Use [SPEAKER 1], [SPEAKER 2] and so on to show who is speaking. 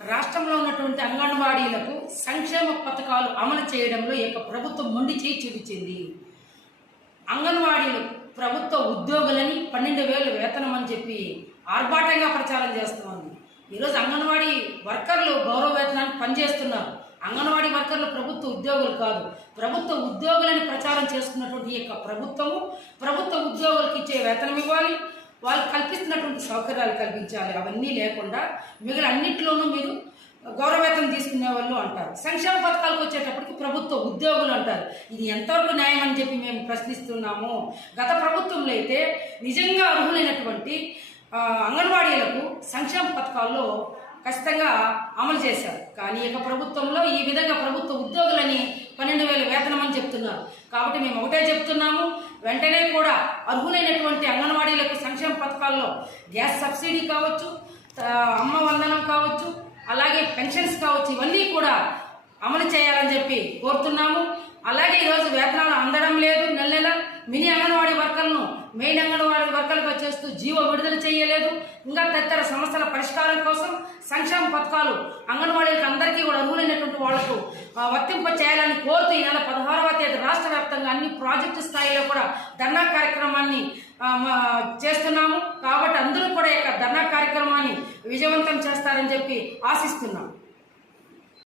[SPEAKER 1] రాష్ట్రంలో ఉన్నటువంటి అంగన్వాడీలకు సంక్షేమ పథకాలు అమలు చేయడంలో ఈ యొక్క ప్రభుత్వం మొండి చేయి చూపించింది. అంగన్వాడీలు ప్రభుత్వ ఉద్యోగులని పన్నెండు వేలు వేతనం అని చెప్పి ఆర్భాటంగా ప్రచారం చేస్తుంది. ఈరోజు అంగన్వాడీ వర్కర్లు గౌరవ వేతనాన్ని పనిచేస్తున్నారు. అంగన్వాడీ వర్కర్లు ప్రభుత్వ ఉద్యోగులు కాదు ప్రభుత్వ ఉద్యోగులని ప్రచారం చేసుకున్నటువంటి ఈ యొక్క ప్రభుత్వము ప్రభుత్వ ఉద్యోగులకు ఇచ్చే వేతనం ఇవ్వాలి వాళ్ళు కల్పిస్తున్నటువంటి సౌకర్యాలు కల్పించాలి. అవన్నీ లేకుండా మిగిలిన అన్నింటిలోనూ మీరు గౌరవేతనం తీసుకునే వాళ్ళు అంటారు. సంక్షేమ పథకాలకు వచ్చేటప్పటికి ప్రభుత్వ ఉద్యోగులు అంటారు. ఇది ఎంతవరకు న్యాయం అని చెప్పి మేము ప్రశ్నిస్తున్నాము. గత ప్రభుత్వంలో అయితే నిజంగా అర్హులైనటువంటి అంగన్వాడీలకు సంక్షేమ పథకాల్లో ఖచ్చితంగా అమలు చేశారు. కానీ ఇక ప్రభుత్వంలో ఈ విధంగా ప్రభుత్వ ఉద్యోగులని పన్నెండు వేల వేతనం అని చెప్తున్నారు. కాబట్టి మేము ఒకటే చెప్తున్నాము. వెంటనే అర్హులైనటువంటి అంగన్వాడీలకు సంక్షేమ పథకాల్లో గ్యాస్ సబ్సిడీ కావచ్చు అమ్మ వందనం కావచ్చు అలాగే పెన్షన్స్ కావచ్చు ఇవన్నీ కూడా అమలు చేయాలని చెప్పి కోరుతున్నాము. అలాగే ఈరోజు వేతనాలు అందడం లేదు నెల నెల. మినీ అంగన్వాడీ వర్కర్లను మెయిన్ అంగన్వాడీ వర్కర్లకు వచ్చేస్తూ జీవో విడుదల చేయలేదు. ఇంకా తదితర సమస్యల పరిష్కారం కోసం సంక్షేమ పథకాలు అంగన్వాడీలకు అందరికీ కూడా అర్హులైనటువంటి వాళ్ళకు వర్తింప చేయాలని కోరుతూ ఈ నెల పదహారవ తేదీ ప్రాజెక్టు స్థాయిలో కూడా ధర్నా కార్యక్రమాన్ని చేస్తున్నాము. కాబట్టి అందరూ కూడా ఇక యొక్క ధర్నా కార్యక్రమాన్ని విజయవంతం చేస్తారని చెప్పి ఆశిస్తున్నాం.